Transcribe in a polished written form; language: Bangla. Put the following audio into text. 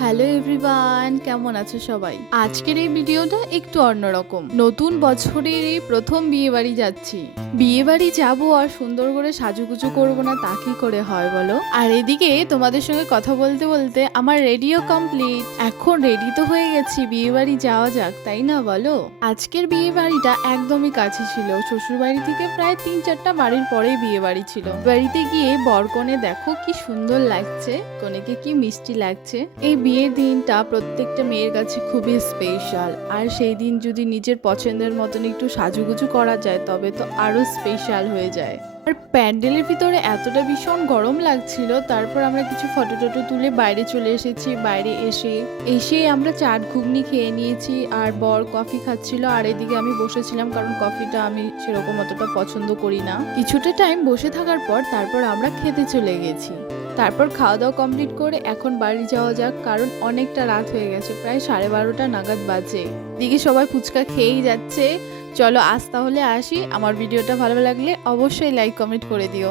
হ্যালো এভরিওয়ান, কেমন আছো সবাই? আজকের এই ভিডিওটা একটু অন্যরকম। নতুন বছরের এই প্রথম বিয়ে বাড়ি যাচ্ছি। বিয়ে বাড়ি যাবো আর সুন্দর করে সাজুগুজু করবো না, তা কি করে হয় বলো? আর এদিকে তোমাদের সঙ্গে কথা বলতে বলতে আমার রেডিও কমপ্লিট। এখন রেডি তো হয়ে গেছি, বিয়ে বাড়ি যাওয়া যাক, তাই না বলো? আজকের বিয়ে বাড়িটা একদমই কাছে ছিল, শ্বশুর বাড়ি থেকে প্রায় 3-4টা বাড়ির পরেই বিয়ে বাড়ি ছিল। বাড়িতে গিয়ে বরকনে দেখো কি সুন্দর লাগছে, কনেকে কি মিষ্টি লাগছে। এই বিয়ের দিনটা প্রত্যেকটা মেয়ের কাছে খুবই স্পেশাল, আর সেই দিন যদি নিজের পছন্দের মতন একটু সাজুগুজু করা যায় তবে তো আরো স্পেশাল হয়ে যায়। আর প্যান্ডেলের ভিতরে এতটা ভীষণ গরম লাগছিল, তারপর আমরা কিছু ফটো টটো তুলে বাইরে চলে এসেছি। বাইরে এসে আমরা চাট ঘুগনি খেয়ে নিয়েছি, আর বর কফি খাচ্ছিল, আর এদিকে আমি বসেছিলাম, কারণ কফিটা আমি সেরকম অতটা পছন্দ করি না। কিছুটা টাইম বসে থাকার পর তারপর আমরা খেতে চলে গেছি। তারপর খাওয়া দাওয়া কমপ্লিট করে এখন বাড়ি যাওয়া যাক, কারণ অনেকটা রাত হয়ে গেছে, প্রায় 12:30 নাগাদ বাজে। দিকে সবাই ফুচকা খেয়েই যাচ্ছে। চলো আজ তাহলে আসি। আমার ভিডিওটা ভালো লাগলে অবশ্যই লাইক কমেন্ট করে দিও।